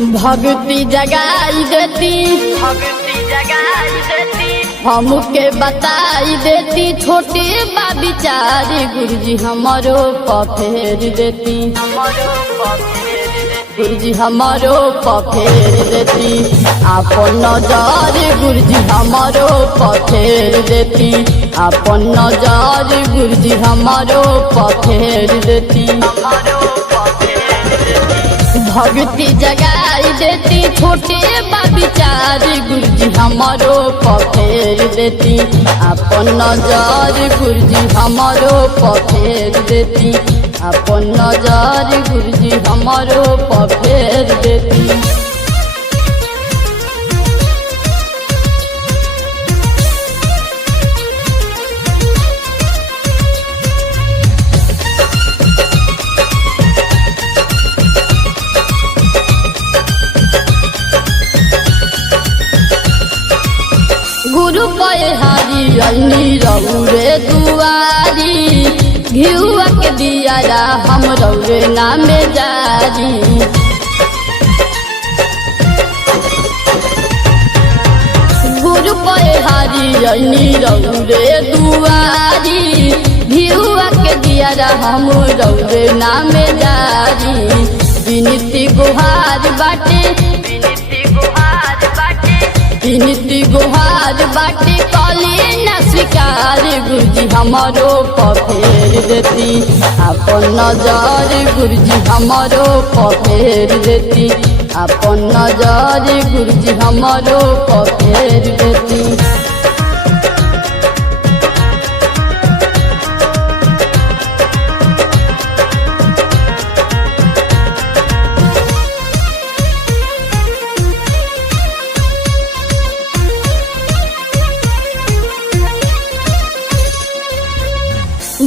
भक्ति जगाई देती हमके बताई देती छोटे बा बिचारी गुरुजी हमारो पफेर देती गुरुजी हमारो पफेर देती आपन नजर गुरुजी हमारो पफेर देती आपन नजर गुरुजी हमारो पफेर देती भक्ति जगाई देती छोटे बा बिचारी गुरुजी हमारो पफेर देती आपन नजर गुरुजी हमारो पफेर देती आपन नजर गुरुजी हमारो पफेर देती। गुरु पहाड़ी अनी रौरे दुआरी घिउआ के दियारा हम रौरे नामे जारी गुरु पहाड़ी अनी रौरे दुआरी घिउआ के दियारा हम रौरे नामे जारी विनती गुहार बाटे विनती गुहार बाटे कली न स्वीकार गुरुजी हमारो पफेर देती आपन नजर गुरुजी हमारो पफेर देती आपन नजर गुरुजी हमारो पफेर देती।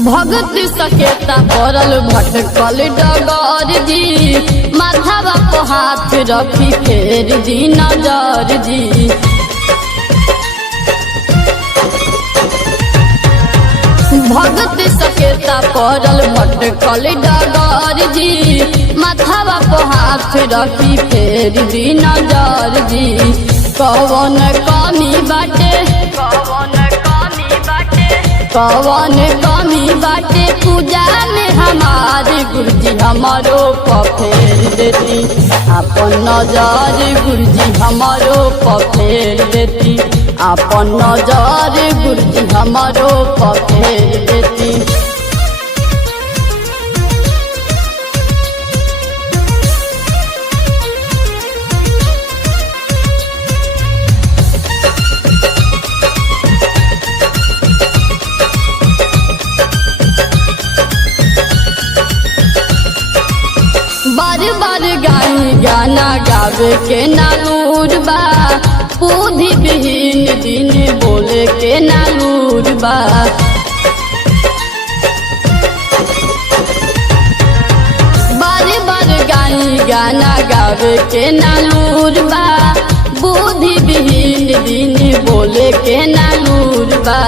भगत सकेता करल भटकल डगर जी माथावा को हाथ रखी फेर दी नजर जी भगत सकेता करल भटकल डगर जी माथावा को हाथ रखी फेर दी नजर जी कौन कमी बाटे कौन कमी बाटे पूजा में हमारे गुरुजी हमारो पफेर देती आपन नजर गुरुजी हमारो पफेर देती आपन नजर गुरुजी हमारो पफेर देती। बार बार गाई गाना गावे के नालूर बा पूधी बिहीन दिन बोले के नालूर बा बार बार गाई गाना गावे के नालूर बा बुद्धि बिहीन दिन बोले के नालूर बा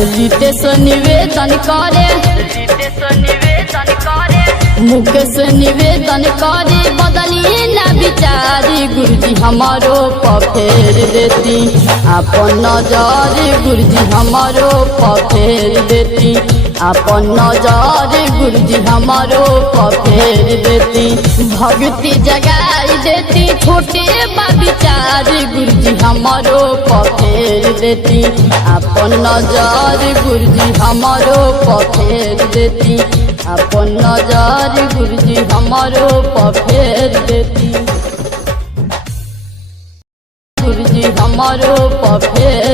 रितेश निवेदन करे मुकेश निवेदन करे बदली न बिचारी गुरुजी हमारो पफेर देती आपन नजर गुरुजी हमारो पफेर देती आपन नजर गुरुजी हमारो पफेर देती भक्ति जगाई देती छोटे बा बिचारी गुरुजी हमारो पफेर देती आपन नजर गुरुजी हमारो पफेर देती आपन नजर गुरुजी हमारो पफेर देती गुरुजी हमारो पफेर